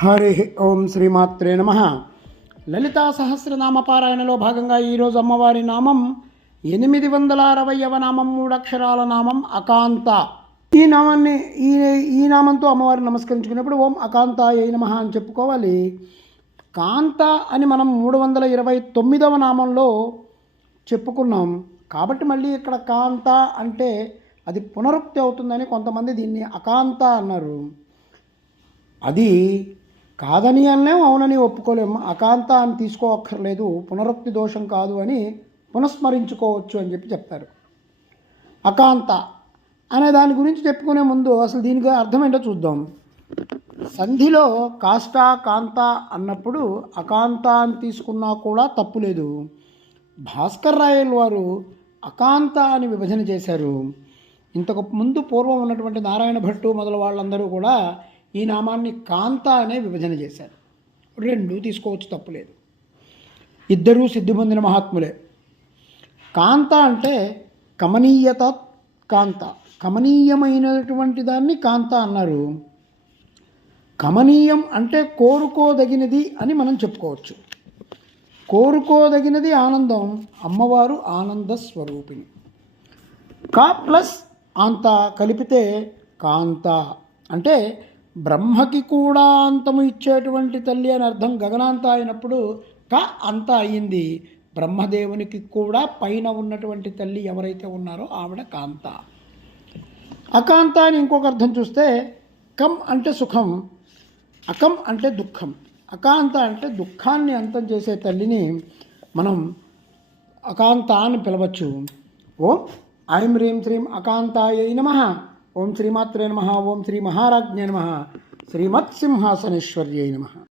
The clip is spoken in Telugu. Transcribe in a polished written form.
హరి ఓం శ్రీమాత్రే నమ. లలితా సహస్రనామ పారాయణలో భాగంగా ఈరోజు అమ్మవారి నామం 860వ నామం, 3 అక్షరాల నామం అకాంత. ఈ నామాన్ని ఈ నామంతో అమ్మవారిని నమస్కరించుకున్నప్పుడు ఓం అకాంతాయ నమః అని చెప్పుకోవాలి. కాంత అని మనం 329వ నామంలో చెప్పుకున్నాం కాబట్టి మళ్ళీ ఇక్కడ కాంత అంటే అది పునరుక్తి అవుతుందని కొంతమంది దీన్ని అకాంత అన్నారు. అది కాదని అనలేము, అవునని ఒప్పుకోలేము. అకాంత అని తీసుకోవక్కర్లేదు, పునరుక్తి దోషం కాదు అని పునఃస్మరించుకోవచ్చు అని చెప్తారు. అకాంత అనే దాని గురించి చెప్పుకునే ముందు అసలు దీనికి అర్థం ఏంటో చూద్దాం. సంధిలో కాష్ట కాంత అన్నప్పుడు అకాంత అని తీసుకున్నా కూడా తప్పు లేదు. భాస్కర్ రాయల్ వారు అకాంత అని విభజన చేశారు. ఇంతకు ముందు పూర్వం ఉన్నటువంటి నారాయణ భట్టు మొదలు వాళ్ళందరూ కూడా ఈ నామాన్ని కాంత అనే విభజన చేశారు. 2 తీసుకోవచ్చు, తప్పులేదు. ఇద్దరూ సిద్ధి పొందిన మహాత్ములే. కాంత అంటే కమనీయత, కాంత కమనీయమైనటువంటి దాన్ని కాంత అన్నారు. కమనీయం అంటే కోరుకోదగినది అని మనం చెప్పుకోవచ్చు. కోరుకోదగినది ఆనందం. అమ్మవారు ఆనంద స్వరూపిణి. కా ప్లస్ అంత కలిపితే కాంత అంటే బ్రహ్మకి కూడా అంతము ఇచ్చేటువంటి తల్లి అని అర్థం. గగనాంత అయినప్పుడు క అంత అయ్యింది. బ్రహ్మదేవునికి కూడా పైన ఉన్నటువంటి తల్లి ఎవరైతే ఉన్నారో ఆవిడ కాంత. అకాంత అని ఇంకొక అర్థం చూస్తే కం అంటే సుఖం, అకం అంటే దుఃఖం. అకాంత అంటే దుఃఖాన్ని అంతం చేసే తల్లిని మనం అకాంత అని పిలవచ్చు. ఓం ఐం హ్రీం శ్రీం అకాంతాయ నమః. ఓం శ్రీమాత్రే నమః. ఓం శ్రీ మహారాజ్ఞే నమః. శ్రీమత్సింహాసనేశ్వర్యై నమః.